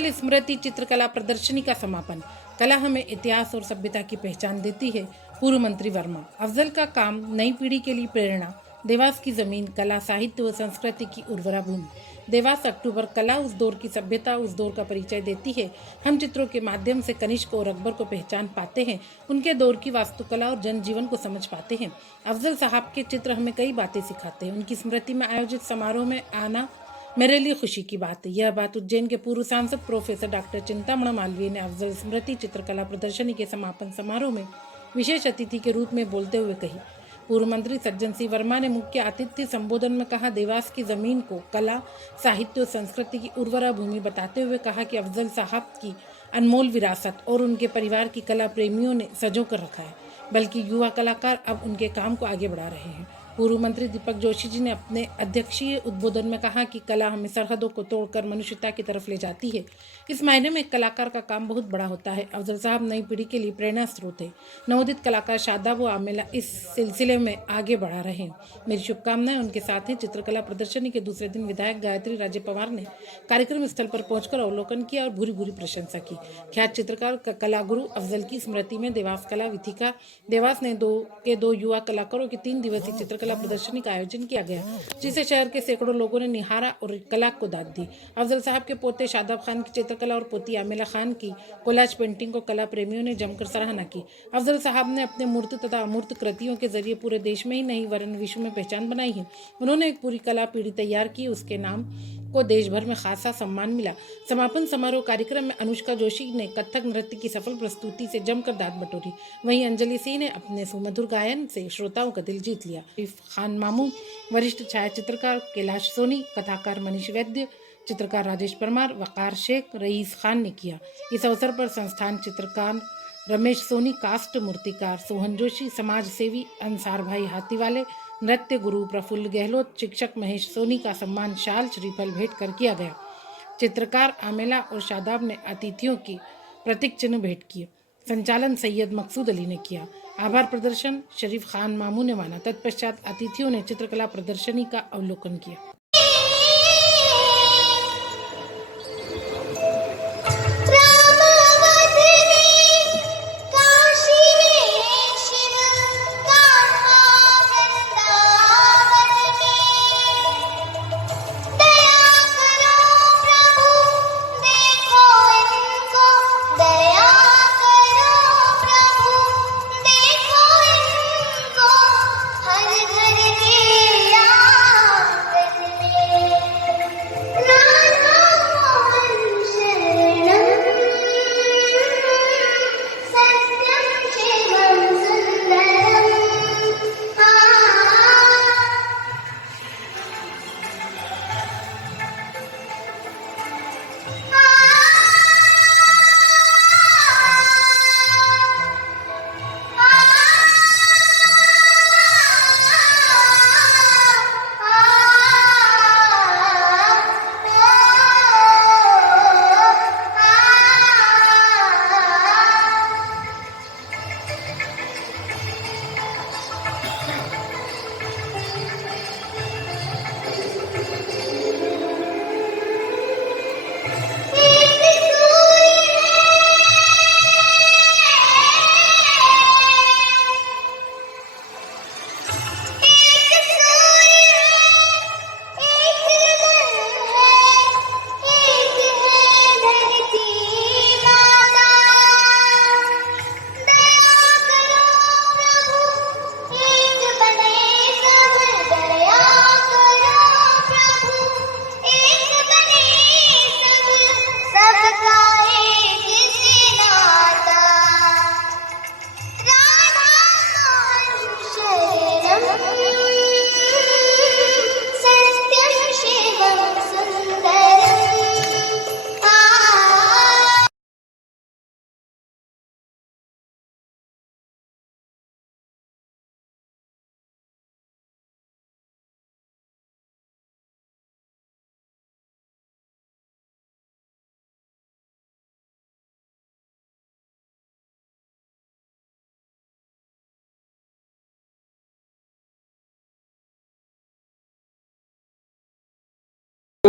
अफजल स्मृति चित्रकला प्रदर्शनी का समापन। कला हमें इतिहास और सभ्यता की पहचान देती है। पूर्व मंत्री वर्मा। अफजल का काम नई पीढ़ी के लिए प्रेरणा। देवास की जमीन कला, साहित्य व संस्कृति की उर्वरा भूमि। देवास अक्टूबर। कला उस दौर की सभ्यता, उस दौर का परिचय देती है। हम चित्रों के माध्यम से कनिष्क और अकबर को पहचान पाते हैं, उनके दौर की वास्तुकला और जनजीवन को समझ पाते हैं। अफजल साहब के चित्र हमें कई बातें सिखाते हैं। उनकी स्मृति में आयोजित समारोह में आना मेरे लिए खुशी की बात है। यह बात उज्जैन के पूर्व सांसद प्रोफेसर डॉक्टर चिंतामण मालवीय ने अफजल स्मृति चित्रकला प्रदर्शनी के समापन समारोह में विशेष अतिथि के रूप में बोलते हुए कही। पूर्व मंत्री सज्जन सिंह वर्मा ने मुख्य अतिथि संबोधन में कहा, देवास की जमीन को कला, साहित्य और संस्कृति की उर्वरा भूमि बताते हुए कहा कि अफजल साहब की अनमोल विरासत और उनके परिवार की कला प्रेमियों ने सजो कर रखा है, बल्कि युवा कलाकार अब उनके काम को आगे बढ़ा रहे हैं। पूर्व मंत्री दीपक जोशी जी ने अपने अध्यक्षीय उद्बोधन में कहा कि कला हमें सरहदों को तोड़कर मनुष्यता की तरफ ले जाती है। इस मायने में एक कलाकार का काम बहुत बड़ा होता है। अफजल साहब नई पीढ़ी के लिए प्रेरणा स्रोत है। नवोदित कलाकार शादाब व आमेला इस सिलसिले में आगे बढ़ा रहे हैं। मेरी शुभकामनाएं उनके साथ हैं। चित्रकला प्रदर्शनी के दूसरे दिन विधायक गायत्री राजे पवार ने कार्यक्रम स्थल पर पहुंचकर अवलोकन किया और भूरी भूरी प्रशंसा की। ख्यात चित्रकार कलागुरु अफजल की स्मृति में देवास कला विथिका देवास ने दो युवा कलाकारों की 3 दिवसीय चित्रकला प्रदर्शनी का आयोजन किया गया, जिसे शहर के सैकड़ों लोगों ने निहारा और कला को दाद दी। अफजल साहब के पोते शादाब खान की चित्रकला और पोती आमेला खान की कोलाज पेंटिंग को कला प्रेमियों ने जमकर सराहना की। अफजल साहब ने अपने मूर्त तथा अमूर्त कृतियों के जरिए पूरे देश में ही नहीं वरन विश्व में पहचान बनाई है। उन्होंने एक पूरी कला पीढ़ी तैयार की, उसके नाम को देश भर में खासा सम्मान मिला। समापन समारोह कार्यक्रम में अनुष्का जोशी ने कथक नृत्य की सफल प्रस्तुति से जमकर दाद बटोरी। वहीं अंजलि सिंह ने अपने सुमधुर गायन से श्रोताओं का दिल जीत लिया। खान मामू, वरिष्ठ छायाचित्रकार कैलाश सोनी, कथाकार मनीष वैद्य, चित्रकार राजेश परमार, वकार शेख, रईस खान ने किया। इस अवसर पर संस्थान चित्रकार रमेश सोनी, कास्ट मूर्तिकार सोहन जोशी, समाज सेवी अंसार भाई हाथीवाले, नृत्य गुरु प्रफुल्ल गहलोत, शिक्षक महेश सोनी का सम्मान शाल श्रीफल भेंट कर किया गया। चित्रकार आमेला और शादाब ने अतिथियों की प्रतीक चिन्ह भेंट किए। संचालन सैयद मकसूद अली ने किया। आभार प्रदर्शन शरीफ खान मामू ने माना। तत्पश्चात अतिथियों ने चित्रकला प्रदर्शनी का अवलोकन किया।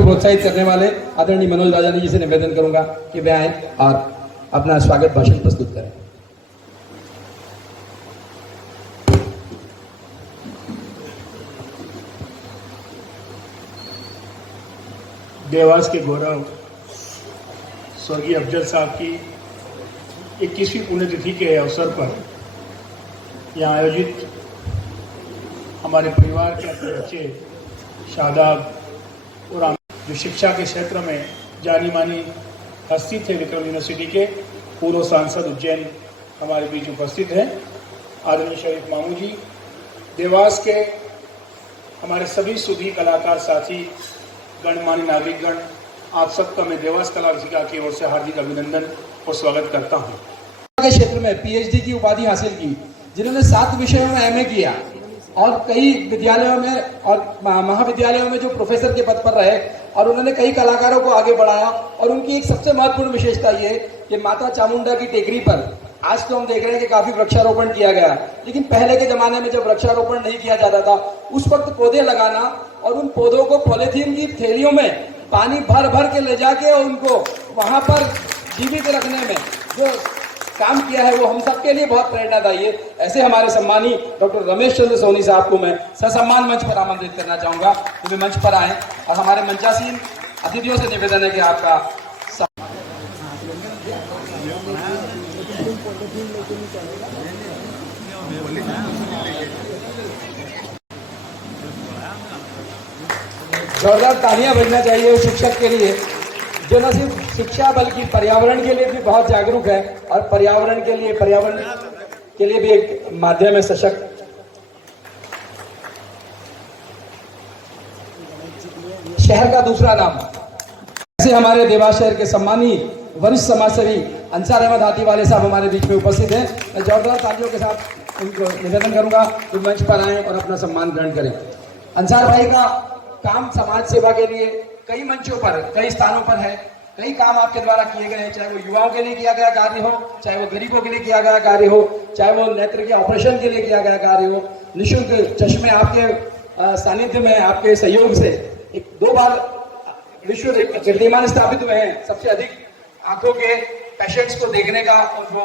प्रोत्साहित करने वाले आदरणीय मनोज राजानी जी से निवेदन करूंगा कि वे आए और अपना स्वागत भाषण प्रस्तुत करें। देवास के गौरव स्वर्गीय अफजल साहब की 21वीं पुण्यतिथि के अवसर पर यहाँ आयोजित हमारे परिवार के अपने बच्चे शादाब और जो शिक्षा के क्षेत्र में जानी मानी हस्ती थे, विक्रम यूनिवर्सिटी के पूर्व सांसद उज्जैन हमारे बीच उपस्थित हैं। आदरणीय शरीफ मामू जी, देवास के हमारे सभी सुधी कलाकार साथी, गणमान्य नागरिकगण, आप सबका मैं देवास कला रसिका की ओर से हार्दिक अभिनंदन और स्वागत करता हूँ। के क्षेत्र में पीएचडी की उपाधि हासिल की, जिन्होंने 7 विषयों में एमए किया और कई विद्यालयों में और महाविद्यालयों में जो प्रोफेसर के पद पर रहे और उन्होंने कई कलाकारों को आगे बढ़ाया। और उनकी एक सबसे महत्वपूर्ण विशेषता ये कि माता चामुंडा की टेकरी पर आज तो हम देख रहे हैं कि काफी वृक्षारोपण किया गया, लेकिन पहले के जमाने में जब वृक्षारोपण नहीं किया जाता था उस वक्त पौधे लगाना और उन पौधों को पॉलीथीन की थैलियों में पानी भर भर के ले जाके उनको वहां पर जीवित रखने में जो काम किया है वो हम सबके लिए बहुत प्रेरणादायी है। ऐसे हमारे सम्मानी डॉक्टर रमेश चंद्र सोनी साहब को मैं ससम्मान मंच पर आमंत्रित करना चाहूंगा कि वे मंच पर आए और हमारे मंचासीन अतिथियों से निवेदन है कि आपका जोरदार तालियां बजना चाहिए उस शिक्षक के लिए जो न सिर्फ शिक्षा बल्कि पर्यावरण के लिए भी बहुत जागरूक है और पर्यावरण के लिए भी एक माध्यम है सशक्त। शहर का दूसरा नाम, ऐसे हमारे देवास शहर के सम्मानी वरिष्ठ समाजसेवी अंसार अहमद हाथीवाले साहब हमारे बीच में उपस्थित हैं। मैं जोरदार तालियों के साथ उनको निवेदन करूंगा कि मंच पर आए और अपना सम्मान ग्रहण करें। अंसार भाई का काम समाज सेवा के लिए कई मंचों पर, कई स्थानों पर है। कई काम आपके द्वारा किए गए हैं, चाहे वो युवाओं के लिए किया गया कार्य हो, चाहे वो गरीबों के लिए किया गया कार्य हो, चाहे वो नेत्र के ऑपरेशन के लिए किया गया कार्य हो। निःशुल्क चश्मे आपके सानिध्य में, आपके सहयोग से 2 बार विश्व कीर्तिमान स्थापित हुए हैं सबसे अधिक आंखों के पेशेंट्स को देखने का, उनको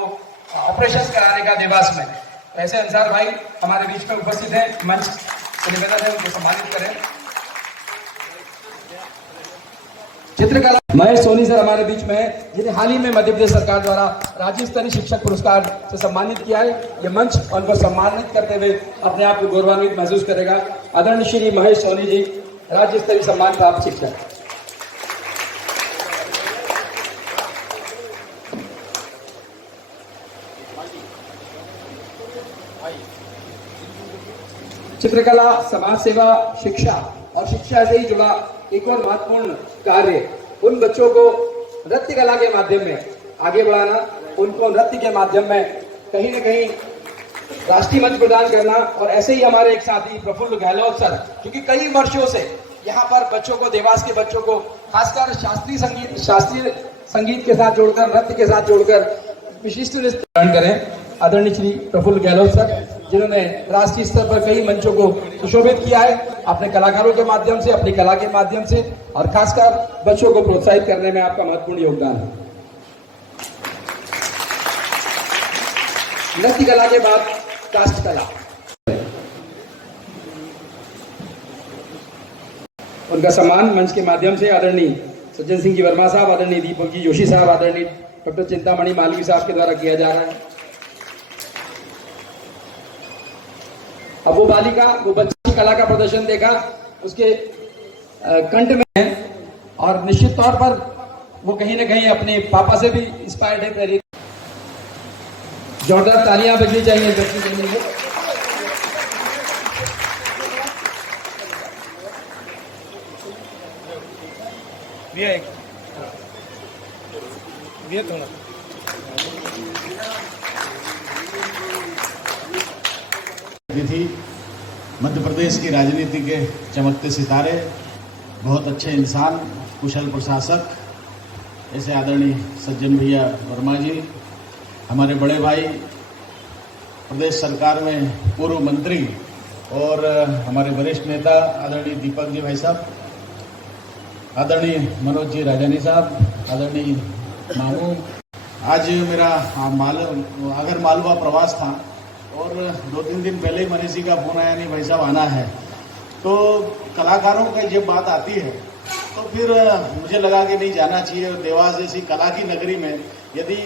ऑपरेशन कराने का देवास में। ऐसे अंसार भाई हमारे बीच में उपस्थित हैं। मंच से निवेदन है उनको सम्मानित करें। चित्रकला महेश सोनी सर हमारे बीच में है, जिन्हें हाल ही में मध्य प्रदेश सरकार द्वारा राज्य स्तरीय शिक्षक पुरस्कार से सम्मानित किया है। ये मंच उनको सम्मानित करते हुए अपने आप को गौरवान्वित महसूस करेगा। आदरणीय श्री महेश सोनी जी, राज्य स्तरीय सम्मान प्राप्त शिक्षक। चित्रकला, समाज सेवा, शिक्षा और शिक्षा से ही जुड़ा एक और महत्वपूर्ण कार्य, उन बच्चों को नृत्य कला के माध्यम में आगे बढ़ाना, उनको नृत्य के माध्यम में कहीं न कहीं राष्ट्रीय मंच प्रदान करना। और ऐसे ही हमारे एक साथी प्रफुल्ल गहलोत सर, क्योंकि कई वर्षों से यहाँ पर बच्चों को, देवास के बच्चों को खासकर शास्त्रीय संगीत के साथ जोड़कर, नृत्य के साथ जोड़कर विशिष्ट ग्रहण करें। आदरणीय श्री प्रफुल्ल गहलोत सर, जिन्होंने राष्ट्रीय स्तर पर कई मंचों को सुशोभित किया है अपने कलाकारों के माध्यम से, अपनी कला के माध्यम से, और खासकर बच्चों को प्रोत्साहित करने में आपका महत्वपूर्ण योगदान है। नृत्य कला के बाद काष्ठ कला, उनका सम्मान मंच के माध्यम से आदरणीय सज्जन सिंह जी वर्मा साहब, आदरणीय दीपक जी जोशी साहब, आदरणीय डॉक्टर चिंतामणि मालवी साहब के द्वारा किया जा रहा है। अब वो बालिका, वो बच्ची कला का प्रदर्शन देखा, उसके कंठ में है और निश्चित तौर पर वो कहीं न कहीं अपने पापा से भी इंस्पायर्ड है, प्रेरित। जोरदार तालियां बजनी चाहिए इस बच्ची के लिए। थी मध्य प्रदेश की राजनीति के चमकते सितारे, बहुत अच्छे इंसान, कुशल प्रशासक, ऐसे आदरणीय सज्जन भैया वर्मा जी, हमारे बड़े भाई प्रदेश सरकार में पूर्व मंत्री और हमारे वरिष्ठ नेता आदरणीय दीपक जी भाई साहब, आदरणीय मनोज जी राजानी साहब, आदरणीय मामू, आज मेरा आगर मालवा प्रवास था और 2-3 दिन पहले ही मनीष जी का फोन आया, नहीं भाई साहब आना है। तो कलाकारों की जब बात आती है तो फिर मुझे लगा कि नहीं जाना चाहिए। देवास जैसी कला की नगरी में यदि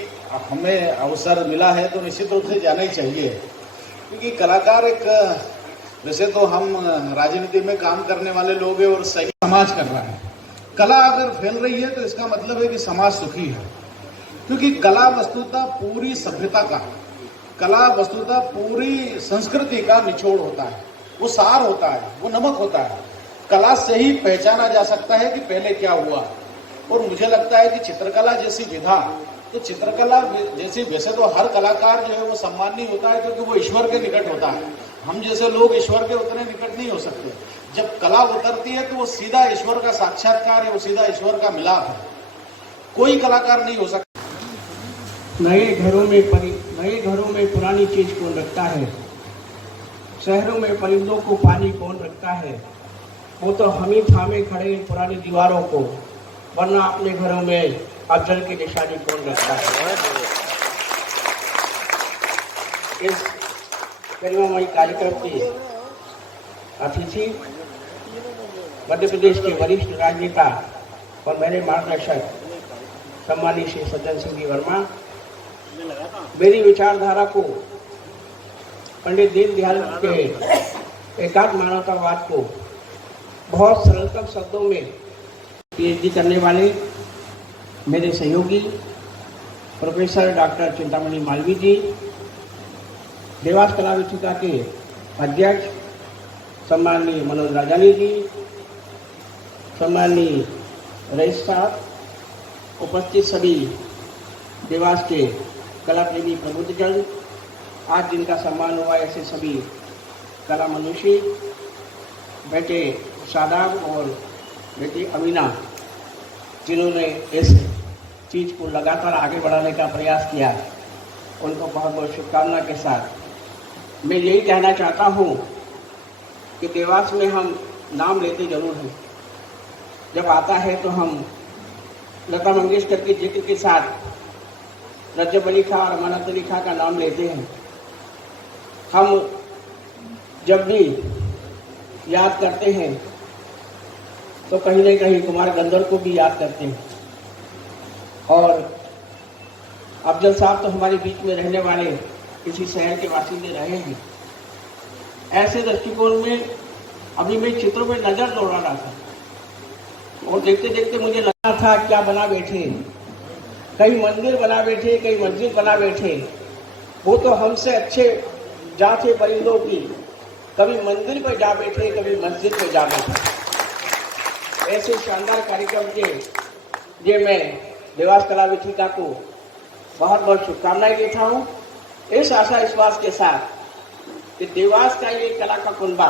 हमें अवसर मिला है तो निश्चित रूप से जाना ही चाहिए, क्योंकि कलाकार एक, वैसे तो हम राजनीति में काम करने वाले लोग हैं और सही समाज कर रहा है। कला अगर फैल रही है तो इसका मतलब है कि समाज सुखी है, क्योंकि कला वस्तुतः पूरी सभ्यता का, कला वस्तुतः पूरी संस्कृति का निचोड़ होता है, वो सार होता है, वो नमक होता है। कला से ही पहचाना जा सकता है कि पहले क्या हुआ। और मुझे लगता है कि चित्रकला जैसी विधा, तो चित्रकला जैसी, वैसे तो हर कलाकार जो है वो सम्माननीय होता है क्योंकि वो ईश्वर के निकट होता है। हम जैसे लोग ईश्वर के उतने निकट नहीं हो सकते। जब कला उतरती है तो वो सीधा ईश्वर का साक्षात्कार है, वो सीधा ईश्वर का मिलाप है। कोई कलाकार नहीं हो सकता। नए घरों में पुरानी चीज कौन रखता है, शहरों में परिंदों को पानी कौन रखता है, वो तो हम ही थामे खड़े इन पुरानी दीवारों को, वरना अपने घरों में अफजल की निशानी कौन रखता है। इस गरिमामयी कार्यक्रम की अतिथि मध्य प्रदेश के वरिष्ठ राजनेता और मेरे मार्गदर्शक सम्मानित श्री सज्जन सिंह जी वर्मा, मेरी विचारधारा को, पंडित दीनदयाल के एकात्म मानवतावाद को बहुत सरलतम शब्दों में पीएचडी करने वाले मेरे सहयोगी प्रोफेसर डॉक्टर चिंतामणि मालवीय जी, देवास कला विचिका के अध्यक्ष सम्माननीय मनोज राजानी जी, सम्माननीय रईस साहब, उपस्थित सभी देवास के कला प्रेमी प्रबुद्धजन, आज जिनका सम्मान हुआ ऐसे सभी कला मनुष्य, बेटे शादाब और बेटी अमीना, जिन्होंने इस चीज़ को लगातार आगे बढ़ाने का प्रयास किया, उनको बहुत बहुत शुभकामना के साथ मैं यही कहना चाहता हूँ कि देवास में हम नाम लेते जरूर हैं। जब आता है तो हम लता मंगेशकर के जिक्र के साथ रजब अली खां और अमानत अली खां का नाम लेते हैं। हम जब भी याद करते हैं तो कहीं न कहीं कुमार गंधर्व को भी याद करते हैं। और अफजल साहब तो हमारे बीच में रहने वाले किसी शहर के बासिंदे रहे हैं। ऐसे दृष्टिकोण में अभी मैं चित्रों में नजर दौड़ा रहा था और देखते देखते मुझे लगा था क्या बना बैठे, कई मंदिर बना बैठे, कई मस्जिद बना बैठे। वो तो हमसे अच्छे जाते परिंदों की, कभी मंदिर पर जा बैठे, कभी मस्जिद पर जा बैठे। ऐसे शानदार कार्यक्रम के मैं देवास कला विचिका को बहुत बहुत शुभकामनाएं देता हूँ, इस आशा विश्वास के साथ कि देवास का ये कला का कुनबा,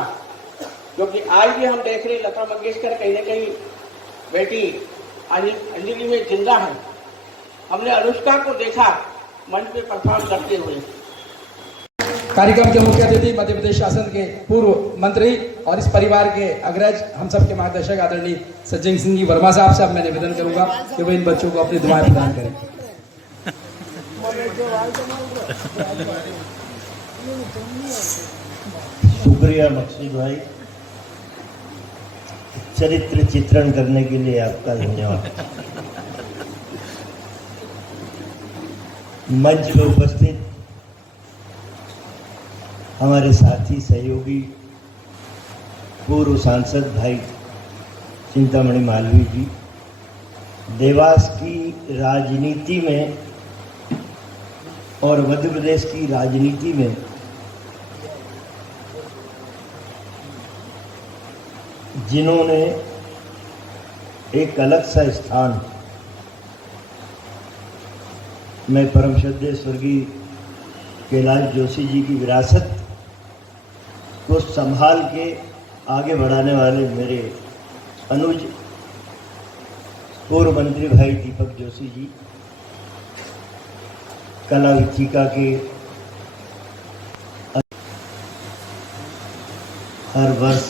क्योंकि आज भी हम देख रहे लता मंगेशकर कहीं न कहीं बेटी अंजलि में जिंदा है। हमने अनुष्का को देखा मंच पे परफॉर्म करते हुए। कार्यक्रम के मुख्य अतिथि मध्य प्रदेश शासन के पूर्व मंत्री और इस परिवार के अग्रज, हम सबके मार्गदर्शक आदरणीय सज्जन सिंह जी वर्मा साहब से अब मैं निवेदन करूंगा कि वो इन बच्चों को अपनी दुआएं प्रदान करें। शुक्रिया मकसूद भाई, चरित्र चित्रण करने के लिए आपका धन्यवाद। मंच पर उपस्थित हमारे साथी सहयोगी पूर्व सांसद भाई चिंतामणि मालवीय जी, देवास की राजनीति में और मध्य प्रदेश की राजनीति में जिन्होंने एक अलग सा स्थान, मैं परम श्रद्धेय स्वर्गीय कैलाश जोशी जी की विरासत को संभाल के आगे बढ़ाने वाले मेरे अनुज पूर्व मंत्री भाई दीपक जोशी जी, कला विचिका के हर वर्ष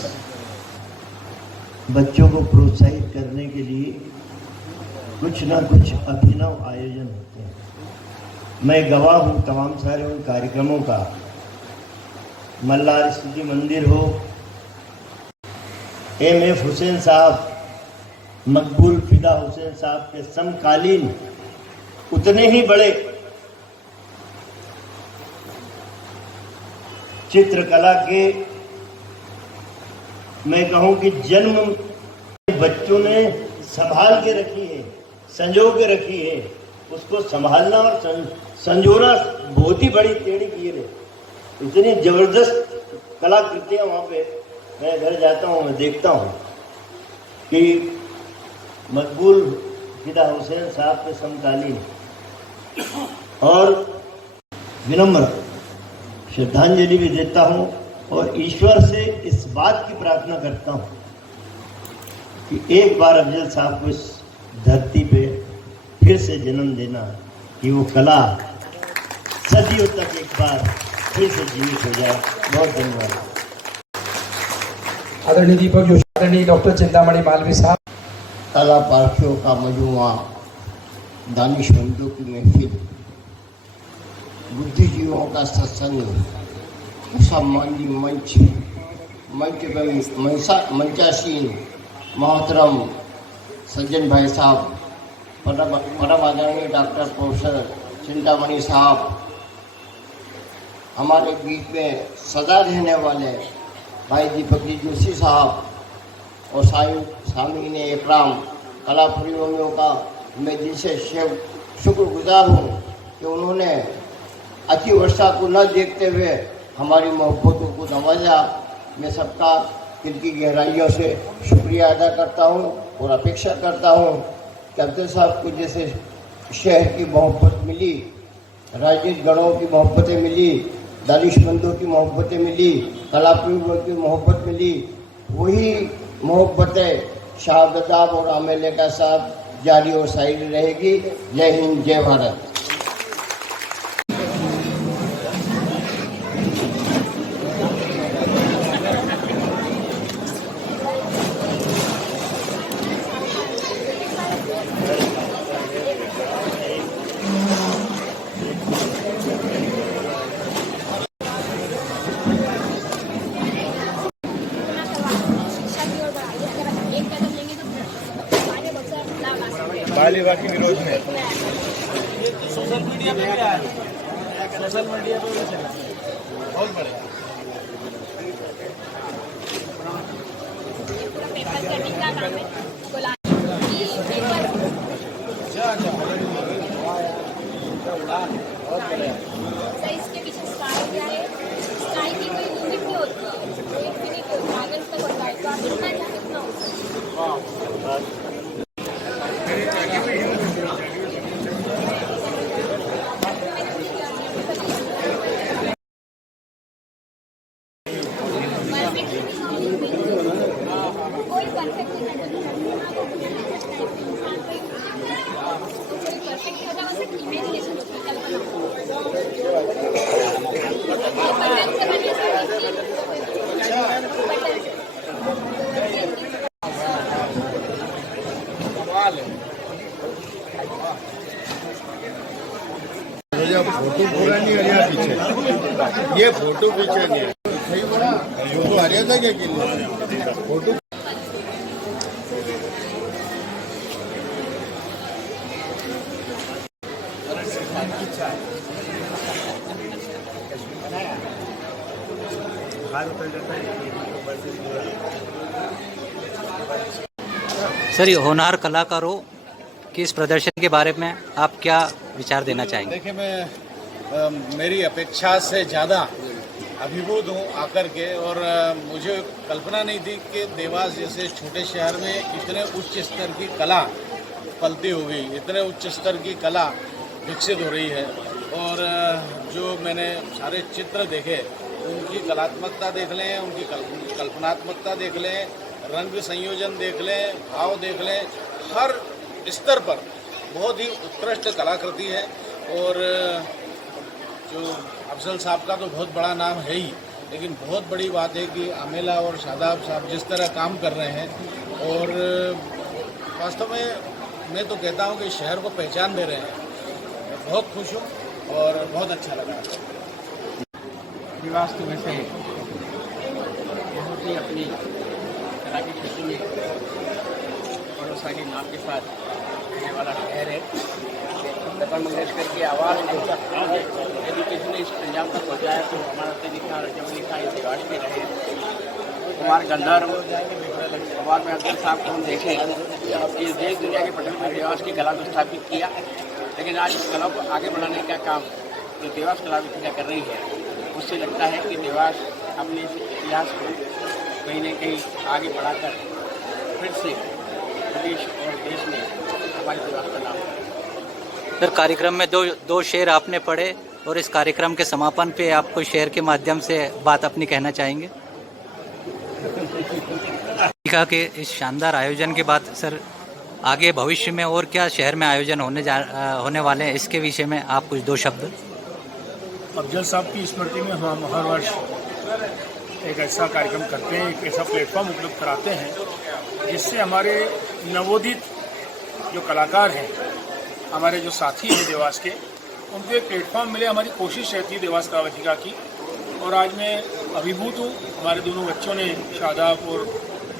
बच्चों को प्रोत्साहित करने के लिए कुछ ना कुछ अभिनव आयोजन होते हैं। मैं गवाह हूँ तमाम सारे उन कार्यक्रमों का। मल्हार स्मृति मंदिर हो, M.F. हुसैन साहब, मकबूल फिदा हुसैन साहब के समकालीन उतने ही बड़े चित्रकला के, मैं कहूं कि जन्म बच्चों ने संभाल के रखी है, संजो के रखी है। उसको संभालना और संजोना बहुत ही बड़ी टेढ़ी की है। इतनी जबरदस्त कलाकृतियां वहाँ पे, मैं घर जाता हूँ, मैं देखता हूँ कि मकबूल फिदा हुसैन साहब के समकालीन, और विनम्र श्रद्धांजलि भी देता हूँ और ईश्वर से इस बात की प्रार्थना करता हूँ कि एक बार अफजल साहब को इस धरती पे फिर से जन्म देना, कि वो कला सदियों तक एक बार फिर से जीवित हो जाए। बहुत धन्यवाद। आदरणीय दीपक जोशी, आदरणीय डॉक्टर चिंतामणि मालवी साहब, कला पार्थियों का मजमुआ, दानिशमंदों की महफिल, बुद्धिजीवियों का सत्संग, सम्मानी मंच पर मंचासीन मोहतरम सज्जन भाई साहब, परम आदरणीय डॉक्टर प्रोफेसर चिंतामणि साहब, हमारे बीच में सदा रहने वाले भाई दीपक जी जोशी साहब और सामीन इकराम, कला प्रेमियों का मैं दिल से शुक्रगुजार हूँ कि उन्होंने अति वर्षा को न देखते हुए हमारी मोहब्बतों को नवाजा। मैं सबका दिल की गहराइयों से शुक्रिया अदा करता हूँ और अपेक्षा करता हूँ कि अब्दुल साहब को जैसे शहर की मोहब्बत मिली, राजनीतिक गणों की मोहब्बतें मिली, दानिशमंदों की मोहब्बतें मिली, कला प्रेमियों की मोहब्बत मिली, वही मोहब्बतें शाहदाब और आमेले का साथ जारी और साइड रहेगी। जय हिंद, जय भारत। बाल विवाह के विरोध में सोशल मीडिया पे क्या है? सोशल मीडिया पे भी चला बहुत बढ़िया। पेपर कटिंग का काम है। सर इसके पीछे स्टाइल क्या है? स्टाइल की कोई लिमिट नहीं होती है, एक मिनट ड्रैगन तक होता है, तो आप इतना क्या कितना हो सकता है। कोई परफेक्ट नहीं है, परफेक्ट होता है, बस इमेजिनेशन होती है, फोटो पूरा नहीं आ रहा पीछे, ये फोटो पीछे नहीं है, सही बोला वो आ रहा था क्या के लिए फोटो। सर, ये होनहार कलाकारों के इस प्रदर्शन के बारे में आप क्या विचार देना चाहेंगे? देखिए, मैं मेरी अपेक्षा से ज़्यादा अभिभूत हूँ आकर के, और मुझे कल्पना नहीं थी कि देवास जैसे छोटे शहर में इतने उच्च स्तर की कला पलती होगी, इतने उच्च स्तर की कला विकसित हो रही है। और जो मैंने सारे चित्र देखे, उनकी कलात्मकता देख लें, उनकी कल्पनात्मकता देख लें, रंग संयोजन देख लें, भाव देख लें, हर स्तर पर बहुत ही उत्कृष्ट कलाकृति है। और जो अफजल साहब का तो बहुत बड़ा नाम है ही, लेकिन बहुत बड़ी बात है कि आमेला और शादाब साहब जिस तरह काम कर रहे हैं, और वास्तव में मैं तो कहता हूँ कि शहर को पहचान दे रहे हैं। मैं बहुत खुश हूँ और बहुत अच्छा लगा। देवास तो वैसे बहुत ही अपनी कला की खेती में पड़ोसा के नाम के साथ रहने वाला शहर है। लता मंगेशकर की आवाज़ ने यदि किसी ने इस पंजाब तक पहुँचाया तो हमारा लिखा रजमली का ये देवास में रहे। कुमार गंधर्व कुमार में अफजल साहब को हम देखें कि देश दुनिया के पटल में देवास की कला को स्थापित किया, लेकिन आज इस कला को आगे बढ़ाने का काम जो देवास कला विद्या कर रही है, उससे लगता है कि देवास अपने इतिहास को कहीं न कहीं आगे बढ़ाकर फिर से प्रदेश और देश में हमारे देवास का नाम। सर, कार्यक्रम में दो शेर आपने पढ़े और इस कार्यक्रम के समापन पे आप कोई शेर के माध्यम से बात अपनी कहना चाहेंगे? कहा कि इस शानदार आयोजन के बाद सर आगे भविष्य में और क्या शहर में आयोजन होने वाले हैं, इसके विषय में आप कुछ दो शब्द। अफजल साहब की स्मृति में हम हर वर्ष एक ऐसा कार्यक्रम करते हैं, एक ऐसा प्लेटफॉर्म उपलब्ध कराते हैं जिससे हमारे नवोदित जो कलाकार हैं, हमारे जो साथी हैं देवास के, उनको एक प्लेटफॉर्म मिले। हमारी कोशिश रहती है देवास कला वाटिका की, और आज मैं अभिभूत हूँ। हमारे दोनों बच्चों ने, शादाब और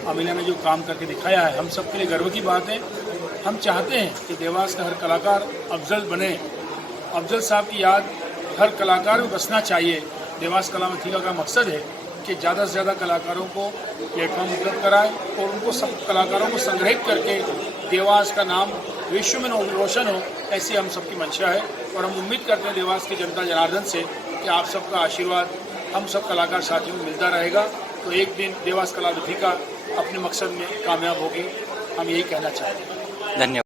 अमीना ने जो काम करके दिखाया है, हम सबके लिए गर्व की बात है। हम चाहते हैं कि देवास का हर कलाकार अफजल बने। अफजल साहब की याद हर कलाकार में बसना चाहिए। देवास कला वाटिका का मकसद है कि ज़्यादा से ज़्यादा कलाकारों को प्लेटफॉर्म उपलब्ध कराएं और उनको सब कलाकारों को संग्रहित करके देवास का नाम विश्व में रोशन हो, ऐसी हम सबकी मंशा है। और हम उम्मीद करते हैं देवास की जनता जनार्दन से कि आप सबका आशीर्वाद हम सब कलाकार साथियों को मिलता रहेगा, तो एक दिन देवास कला वाटिका अपने मकसद में कामयाब होगी। हम यही कहना चाहते हैं। धन्यवाद।